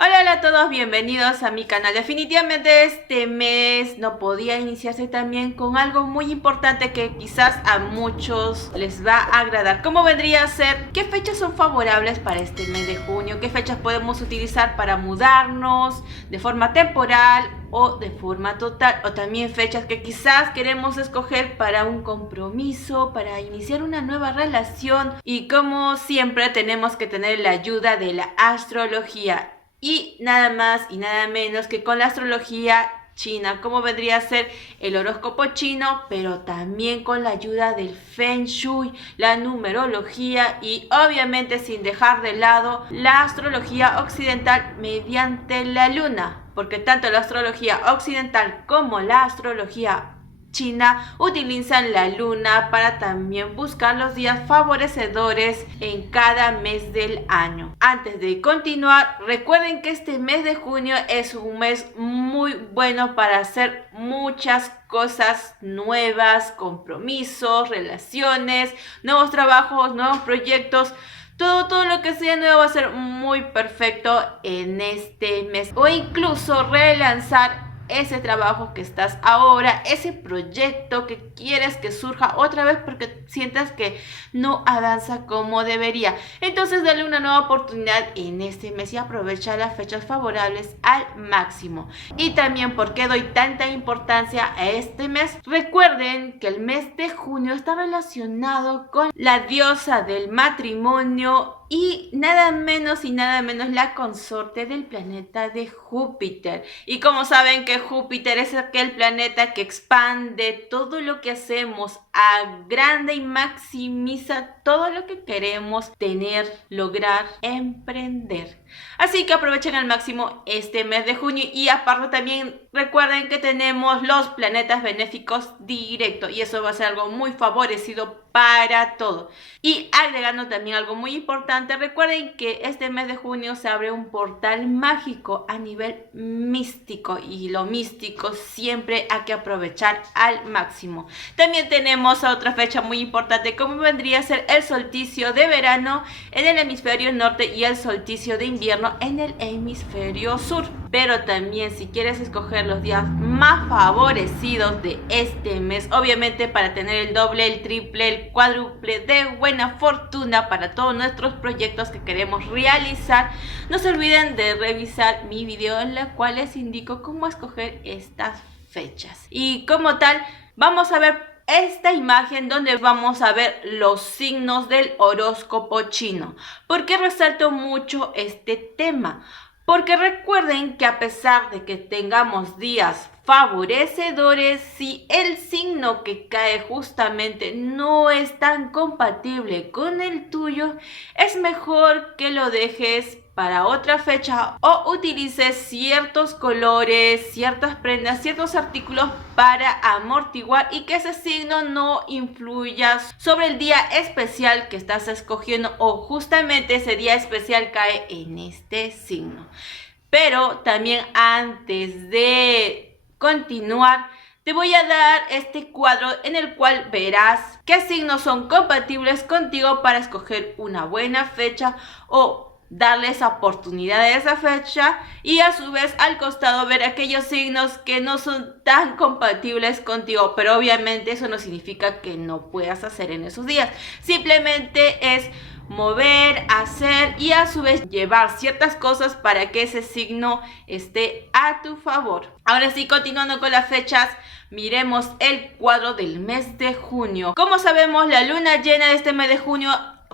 Hola, hola a todos, bienvenidos a mi canal. Definitivamente este mes no podía iniciarse también con algo muy importante que quizás a muchos les va a agradar. ¿Cómo vendría a ser? ¿Qué fechas son favorables para este mes de junio? ¿Qué fechas podemos utilizar para mudarnos de forma temporal o de forma total? O también fechas que quizás queremos escoger para un compromiso, para iniciar una nueva relación. Y como siempre tenemos que tener la ayuda de la astrología. Y nada más y nada menos que con la astrología china, como vendría a ser el horóscopo chino, pero también con la ayuda del Feng Shui, la numerología y obviamente sin dejar de lado la astrología occidental mediante la luna, porque tanto la astrología occidental como la astrología China utilizan la luna para también buscar los días favorecedores en cada mes del año. Antes de continuar, recuerden que este mes de junio es un mes muy bueno para hacer muchas cosas nuevas, compromisos, relaciones, nuevos trabajos, nuevos proyectos. Todo lo que sea nuevo va a ser muy perfecto en este mes. O incluso relanzar ese trabajo que estás ahora, ese proyecto que quieres que surja otra vez porque sientas que no avanza como debería. Entonces dale una nueva oportunidad en este mes y aprovecha las fechas favorables al máximo. Y también, ¿por qué doy tanta importancia a este mes? Recuerden que el mes de junio está relacionado con la diosa del matrimonio y nada menos la consorte del planeta de Júpiter. Y como saben que Júpiter es aquel planeta que expande todo lo que hacemos, agranda y maximiza todo lo que queremos tener, lograr, emprender. Así que aprovechen al máximo este mes de junio y aparte también recuerden que tenemos los planetas benéficos directos y eso va a ser algo muy favorecido para todo. Y agregando también algo muy importante, recuerden que este mes de junio se abre un portal mágico a nivel místico y lo místico siempre hay que aprovechar al máximo. También tenemos otra fecha muy importante como vendría a ser el solsticio de verano en el hemisferio norte y el solsticio de invierno en el hemisferio sur. Pero también si quieres escoger los días más favorecidos de este mes, obviamente para tener el doble, el triple, el cuádruple de buena fortuna para todos nuestros proyectos que queremos realizar, no se olviden de revisar mi video en la cual les indico cómo escoger estas fechas. Y como tal, vamos a ver esta imagen donde vamos a ver los signos del horóscopo chino. ¿Por qué resalto mucho este tema? Porque recuerden que a pesar de que tengamos días favorecedores, si el signo que cae justamente no es tan compatible con el tuyo, es mejor que lo dejes para otra fecha o utilices ciertos colores, ciertas prendas, ciertos artículos para amortiguar y que ese signo no influya sobre el día especial que estás escogiendo o justamente ese día especial cae en este signo. Pero también antes de continuar, te voy a dar este cuadro en el cual verás qué signos son compatibles contigo para escoger una buena fecha o darle esa oportunidad a esa fecha y a su vez al costado ver aquellos signos que no son tan compatibles contigo, pero obviamente eso no significa que no puedas hacer en esos días, simplemente es mover, hacer y a su vez llevar ciertas cosas para que ese signo esté a tu favor. Ahora sí, continuando con las fechas, miremos el cuadro del mes de junio. Como sabemos, la luna llena de este mes de junio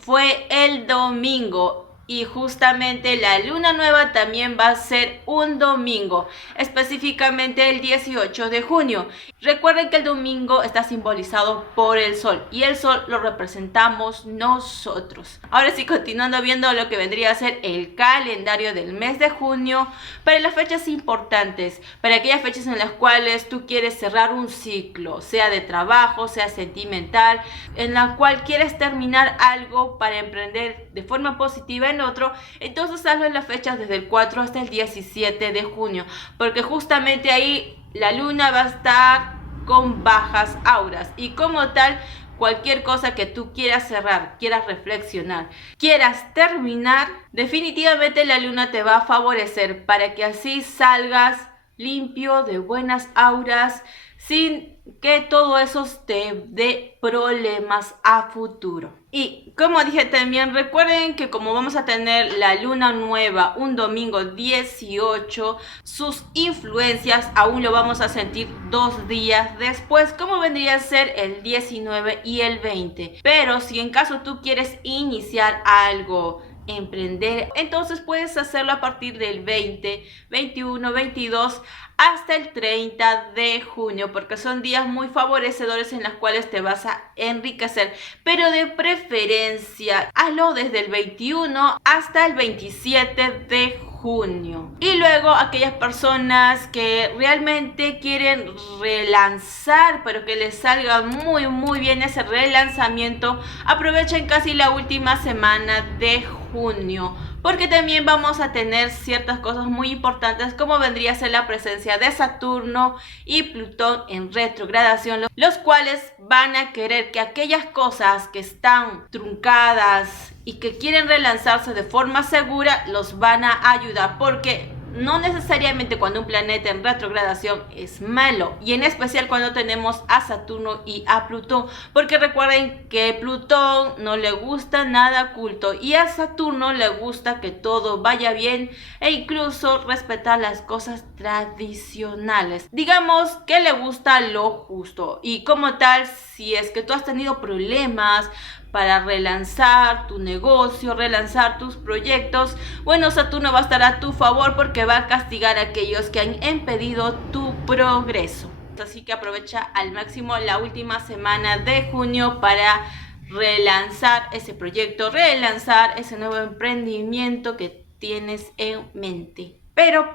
fue el domingo. Y justamente la luna nueva también va a ser un domingo, específicamente el 18 de junio. Recuerden que el domingo está simbolizado por el sol y el sol lo representamos nosotros. Ahora sí, continuando viendo lo que vendría a ser el calendario del mes de junio, para las fechas importantes, para aquellas fechas en las cuales tú quieres cerrar un ciclo, sea de trabajo, sea sentimental, en la cual quieres terminar algo para emprender de forma positiva en otro, entonces hazlo en las fechas desde el 4 hasta el 17 de junio, porque justamente ahí la luna va a estar con bajas auras y como tal cualquier cosa que tú quieras cerrar, quieras reflexionar, quieras terminar, definitivamente la luna te va a favorecer para que así salgas limpio, de buenas auras, sin que todo eso te dé problemas a futuro. Y como dije también, recuerden que como vamos a tener la luna nueva un domingo 18, sus influencias aún lo vamos a sentir 2 días después, como vendría a ser el 19 y el 20. Pero si en caso tú quieres iniciar algo, emprender, entonces puedes hacerlo a partir del 20, 21, 22 hasta el 30 de junio, porque son días muy favorecedores en los cuales te vas a enriquecer, pero de preferencia hazlo desde el 21 hasta el 27 de junio. Y luego aquellas personas que realmente quieren relanzar, pero que les salga muy bien ese relanzamiento, aprovechen casi la última semana de junio, porque también vamos a tener ciertas cosas muy importantes, como vendría a ser la presencia de Saturno y Plutón en retrogradación, los cuales van a querer que aquellas cosas que están truncadas y que quieren relanzarse de forma segura, los van a ayudar, porque no necesariamente cuando un planeta en retrogradación es malo, y en especial cuando tenemos a Saturno y a Plutón, porque recuerden que Plutón no le gusta nada oculto y a Saturno le gusta que todo vaya bien e incluso respetar las cosas tradicionales. Digamos que le gusta lo justo, y como tal, si es que tú has tenido problemas para relanzar tu negocio, relanzar tus proyectos, bueno, Saturno va a estar a tu favor porque va a castigar a aquellos que han impedido tu progreso. Así que aprovecha al máximo la última semana de junio para relanzar ese proyecto, relanzar ese nuevo emprendimiento que tienes en mente. Pero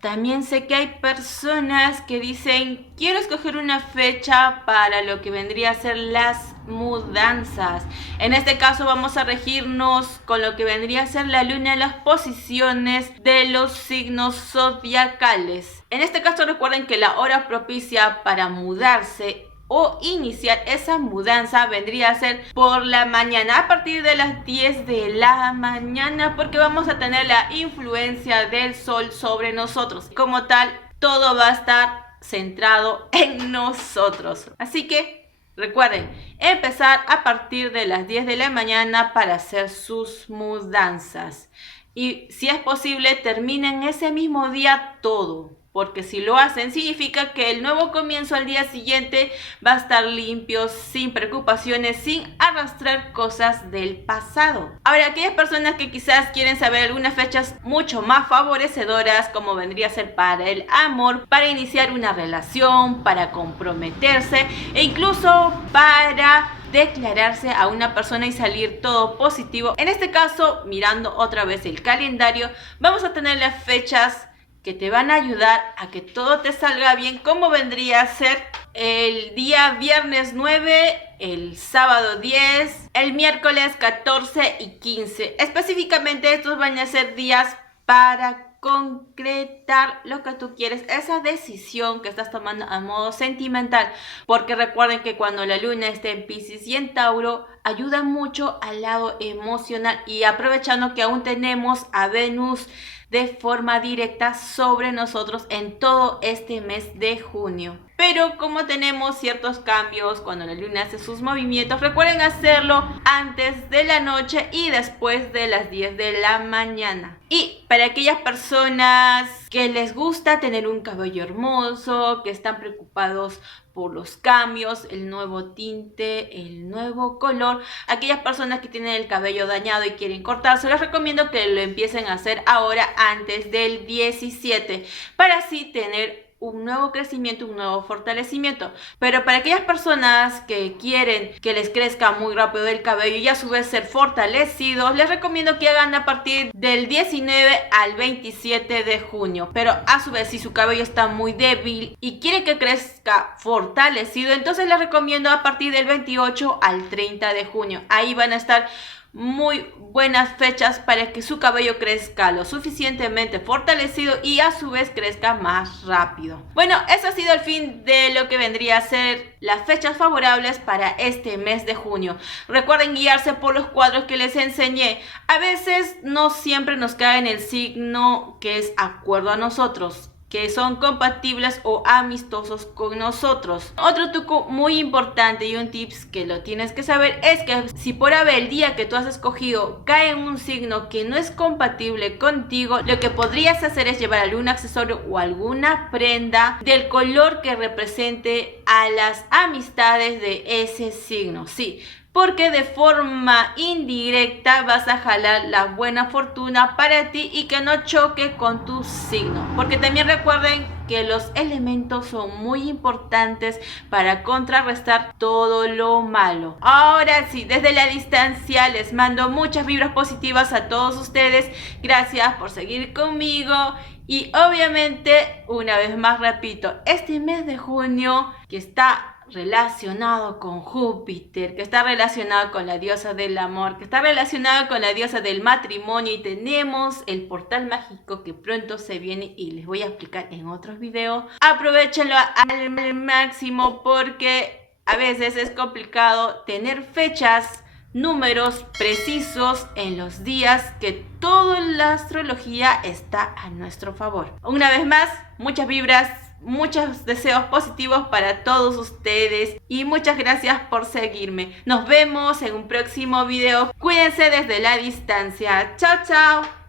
también sé que hay personas que dicen, quiero escoger una fecha para lo que vendría a ser las mudanzas. En este caso vamos a regirnos con lo que vendría a ser la luna en las posiciones de los signos zodiacales. En este caso recuerden que la hora propicia para mudarse o iniciar esa mudanza vendría a ser por la mañana, a partir de las 10 de la mañana, porque vamos a tener la influencia del sol sobre nosotros. Como tal, todo va a estar centrado en nosotros. Así que recuerden, empezar a partir de las 10 de la mañana para hacer sus mudanzas. Y si es posible, terminen ese mismo día todo, porque si lo hacen significa que el nuevo comienzo al día siguiente va a estar limpio, sin preocupaciones, sin arrastrar cosas del pasado. Ahora, aquellas personas que quizás quieren saber algunas fechas mucho más favorecedoras, como vendría a ser para el amor, para iniciar una relación, para comprometerse e incluso para declararse a una persona y salir todo positivo. En este caso, mirando otra vez el calendario, vamos a tener las fechas que te van a ayudar a que todo te salga bien, como vendría a ser el día viernes 9, el sábado 10, el miércoles 14 y 15. Específicamente estos van a ser días para concretar lo que tú quieres, esa decisión que estás tomando a modo sentimental, porque recuerden que cuando la luna esté en Piscis y en Tauro, ayuda mucho al lado emocional, y aprovechando que aún tenemos a Venus de forma directa sobre nosotros en todo este mes de junio. Pero como tenemos ciertos cambios cuando la luna hace sus movimientos, recuerden hacerlo antes de la noche y después de las 10 de la mañana. Y para aquellas personas que les gusta tener un cabello hermoso, que están preocupados por los cambios, el nuevo tinte, el nuevo color, aquellas personas que tienen el cabello dañado y quieren cortarse, les recomiendo que lo empiecen a hacer ahora antes del 17, para así tener un nuevo crecimiento, un nuevo fortalecimiento. Pero para aquellas personas que quieren que les crezca muy rápido el cabello y a su vez ser fortalecidos, les recomiendo que hagan a partir del 19 al 27 de junio. Pero a su vez, si su cabello está muy débil y quiere que crezca fortalecido, entonces les recomiendo a partir del 28 al 30 de junio. Ahí van a estar muy buenas fechas para que su cabello crezca lo suficientemente fortalecido y a su vez crezca más rápido. Bueno, eso ha sido el fin de lo que vendría a ser las fechas favorables para este mes de junio. Recuerden guiarse por los cuadros que les enseñé. A veces no siempre nos cae en el signo que es acuerdo a nosotros, que son compatibles o amistosos con nosotros. Otro truco muy importante y un tips que lo tienes que saber es que si por haber el día que tú has escogido cae en un signo que no es compatible contigo, lo que podrías hacer es llevar algún accesorio o alguna prenda del color que represente a las amistades de ese signo. Sí, porque de forma indirecta vas a jalar la buena fortuna para ti y que no choque con tu signo. Porque también recuerden que los elementos son muy importantes para contrarrestar todo lo malo. Ahora sí, desde la distancia les mando muchas vibras positivas a todos ustedes. Gracias por seguir conmigo. Y obviamente, una vez más repito, este mes de junio que está relacionado con Júpiter, que está relacionado con la diosa del amor, que está relacionado con la diosa del matrimonio, y tenemos el portal mágico que pronto se viene y les voy a explicar en otros videos. Aprovechenlo al máximo porque a veces es complicado tener fechas, números precisos en los días que toda la astrología está a nuestro favor. Una vez más, muchas vibras, muchos deseos positivos para todos ustedes y muchas gracias por seguirme. Nos vemos en un próximo video. Cuídense desde la distancia. Chao, chao.